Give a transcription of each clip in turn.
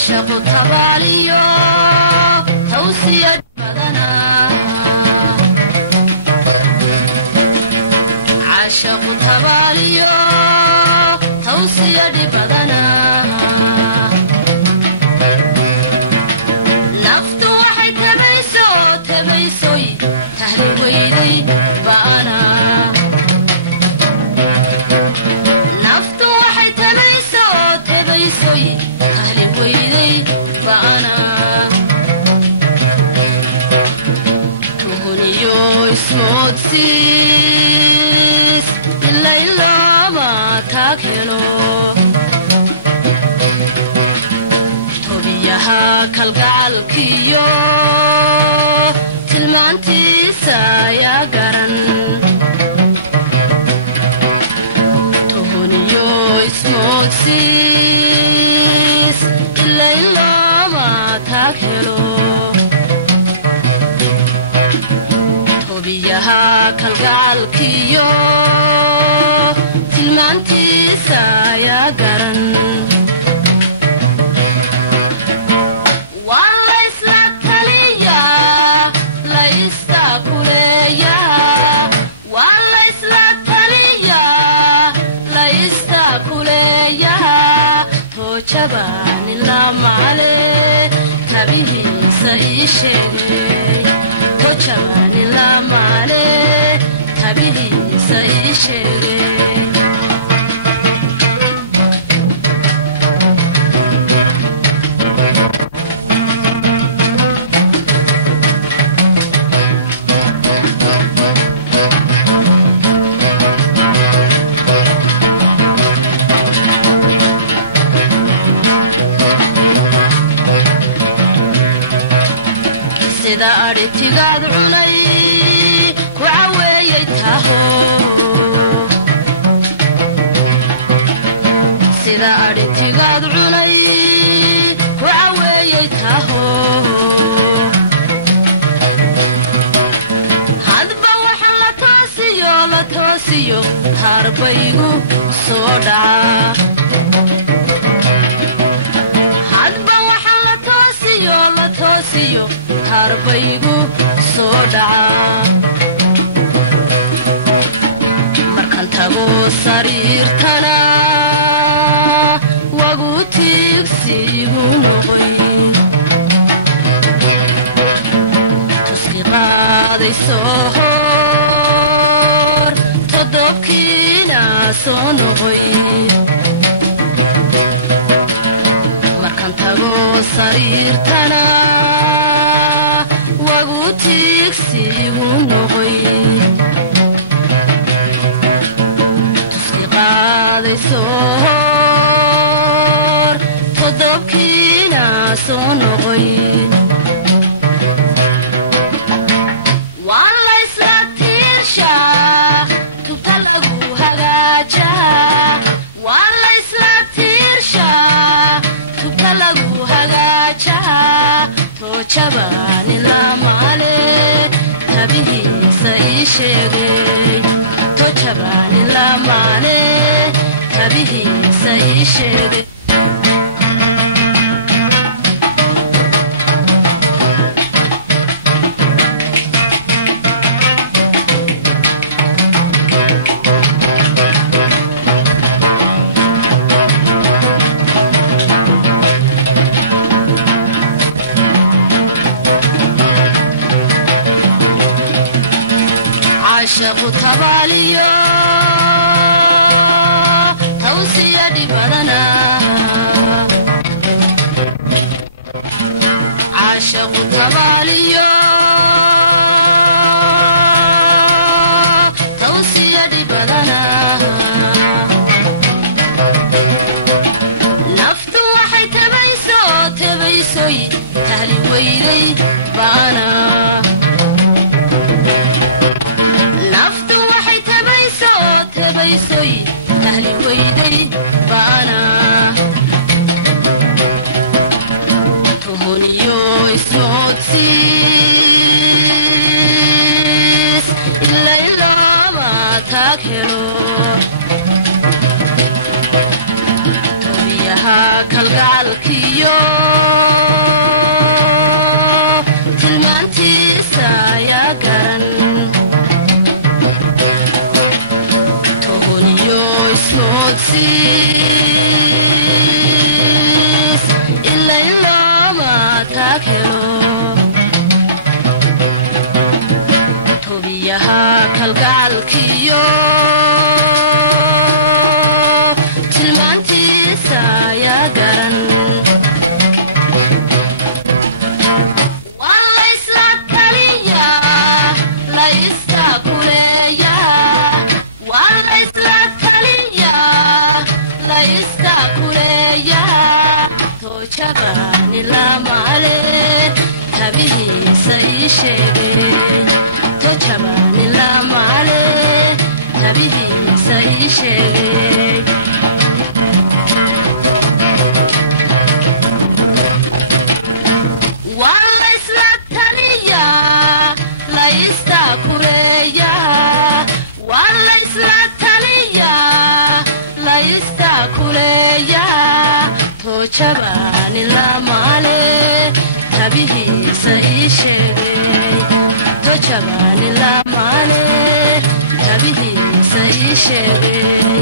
عاشق تباليو توصية بدنا عاشق تباليو توصية بدنا نفط وحي تبيسوي تهلي ويدي بأنا نفط وحي تبيسوي تهلي ويدي بأنا تهونيو اسمود سيس إلا ما تاكلو توبيها كالقالكيو تلمانتي سايا قرن تهونيو اسمود سيس إلا ما تاكلو توبيها كالقالكيو تلمانتي سايا قرن شباني لا مالي تبيه سيشيني شباني لا مالي تبيه سيشيني sida aritigaad cunay ku caweeyay taho sida aritigaad cunay ku caweeyay taho hadba waxa la toosiyo harbaygu soo dhaca hadba waxa la toosiyo harbaygu soo dhaca markan tago sariirtana wagu tiigsiigu noqoy tuski qaaday soo hor todobkiina soo noqoy markan tago sariirtana wagu tiigsiigu noqoy tuski qaaday soo hor todobkiina soo noqoy waa la isla tiirshaa tubta lagu hagaajaa waa la isla tiirshaa tubta lagu hagaajaa toojabani la maale tabihiisa ii sheegay toojabani la maale tabihiisa ii sheegay عاشق تباليو توصية بدنا عاشق تباليو توصية بدنا نفط وحي تبيسوي تهلي ويدي بانا تبيسوي أهلي ويدي بانا تهونيو اسمود سيس إلا ما تاكلو توبيها كالقالكيو tuhuniyo tilmaantiisa ayaa garan tuhuniyo ismoodsiis ilaa ilooma taag helo tobiyaha kalgacalkiyo tilmaantiisa ayaa garan waa la isla taliyaa la iska kuleeyaa waa la isla taliyaa la iska kuleeyaa toojabani lamale tabihiisa ii sheegay toojabani lamale tabihiisa ii sheegay waa la isla taliyaa la iska kuleeyaa waa la isla taliyaa la iska kuleeyaa toojabani lamale tabihiisa ii sheegay toojabani lamale tabihiisa ii sheegay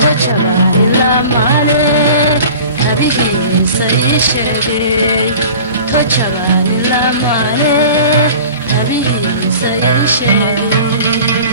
toojabani lamale tabihiisa ii sheegay toojabani lamale tabihiisa ii sheegay